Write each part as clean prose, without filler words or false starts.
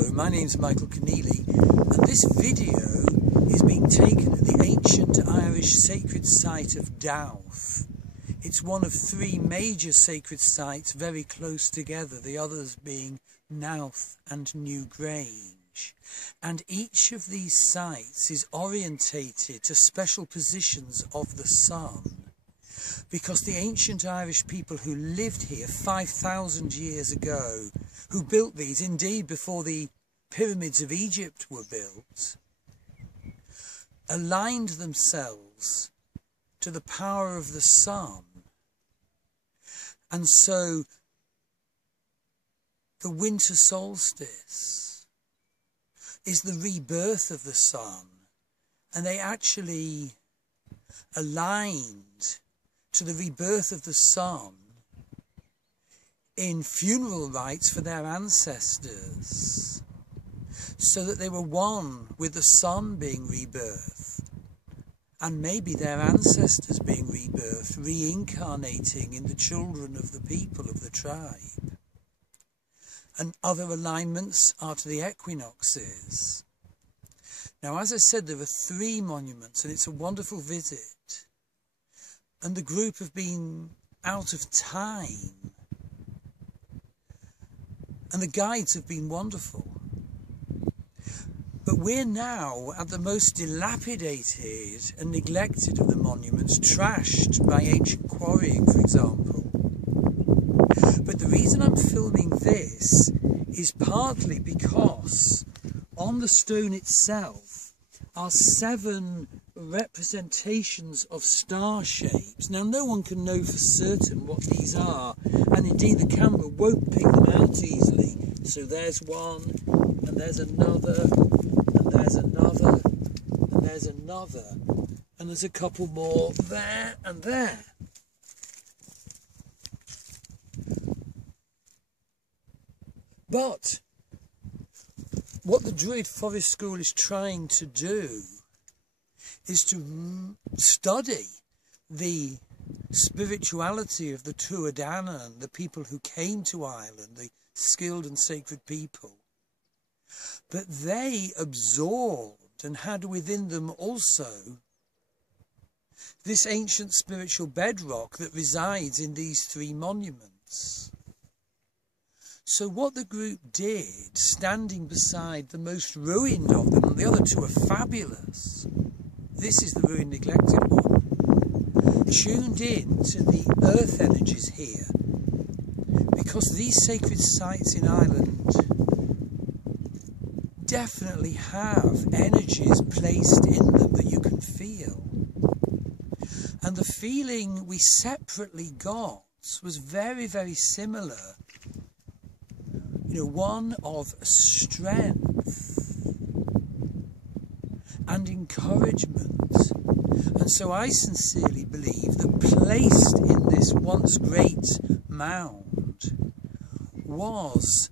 Hello, my name's Michael Keneally, and this video is being taken at the ancient Irish sacred site of Dowth. It's one of three major sacred sites very close together, the others being Knowth and Newgrange. And each of these sites is orientated to special positions of the sun, because the ancient Irish people who lived here 5,000 years ago, who built these, indeed before the pyramids of Egypt were built, aligned themselves to the power of the sun. And so the winter solstice is the rebirth of the sun, and they actually aligned to the rebirth of the sun in funeral rites for their ancestors, so that they were one with the sun being rebirthed, and maybe their ancestors being rebirthed, reincarnating in the children of the people of the tribe. And other alignments are to the equinoxes. Now, as I said, there are three monuments, and it's a wonderful visit. And the group have been out of time. And the guides have been wonderful. But we're now at the most dilapidated and neglected of the monuments, trashed by ancient quarrying, for example. But the reason I'm filming this is partly because on the stone itself are 7 representations of star shapes. Now, no one can know for certain what these are, and indeed the camera won't pick them out easily. So there's one, and there's another, and there's another, and there's another, and there's a couple more there and there. But what the Druid Forest School is trying to do is to study the spirituality of the Tuatha Dé Danann, the people who came to Ireland, the skilled and sacred people. But they absorbed and had within them also this ancient spiritual bedrock that resides in these three monuments. So what the group did, standing beside the most ruined of them, and the other two are fabulous, this is the ruined, neglected one, tuned in to the earth energies here, because these sacred sites in Ireland definitely have energies placed in them that you can feel. And the feeling we separately got was very, very similar. You know, one of strength and encouragement. And so I sincerely believe that placed in this once great mound was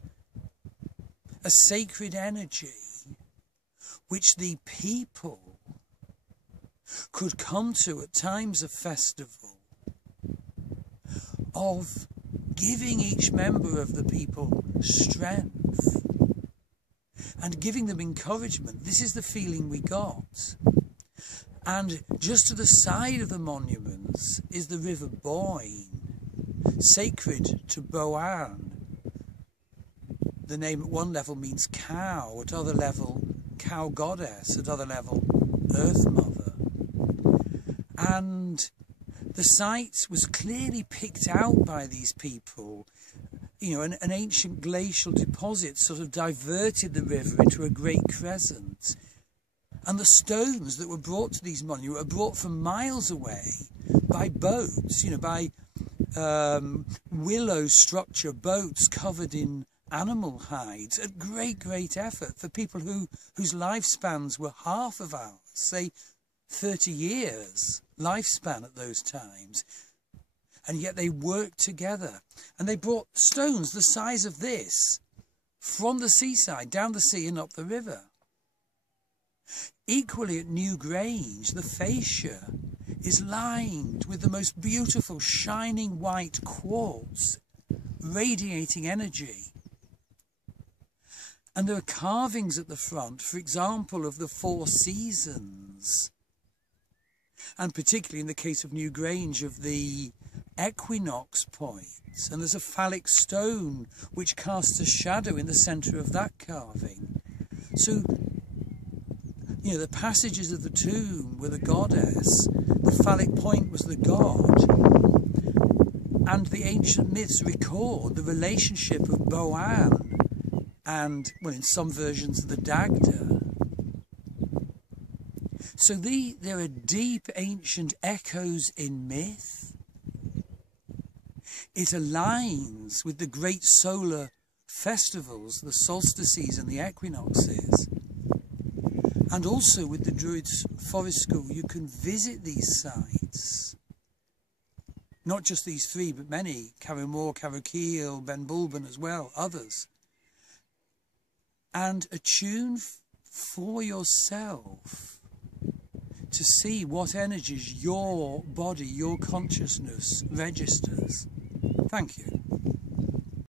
a sacred energy which the people could come to at times of festival, of giving each member of the people strength and giving them encouragement. This is the feeling we got. And just to the side of the monuments is the River Boyne, sacred to Boann. The name at one level means cow, at other level cow goddess, at other level earth mother. And the site was clearly picked out by these people. You know, an ancient glacial deposit sort of diverted the river into a great crescent. And the stones that were brought to these monuments were brought from miles away by boats, you know, by willow structure boats covered in animal hides, at great, great effort for people whose lifespans were half of ours, say 30 years lifespan at those times. And yet they worked together, and they brought stones the size of this from the seaside, down the sea and up the river. Equally at Newgrange, the fascia is lined with the most beautiful shining white quartz, radiating energy. And there are carvings at the front, for example, of the 4 seasons. And particularly in the case of Newgrange, of the equinox points. And there's a phallic stone which casts a shadow in the centre of that carving. So, you know, the passages of the tomb were the goddess, the phallic point was the god, and the ancient myths record the relationship of Boann and, well, in some versions, the Dagda. So there are deep ancient echoes in myth. It aligns with the great solar festivals, the solstices and the equinoxes. And also with the Druids Forest School, you can visit these sites. Not just these 3, but many, Carrowmore, Carrowkeel, Benbulben as well, others. And attune for yourself to see what energies your body, your consciousness registers. Thank you.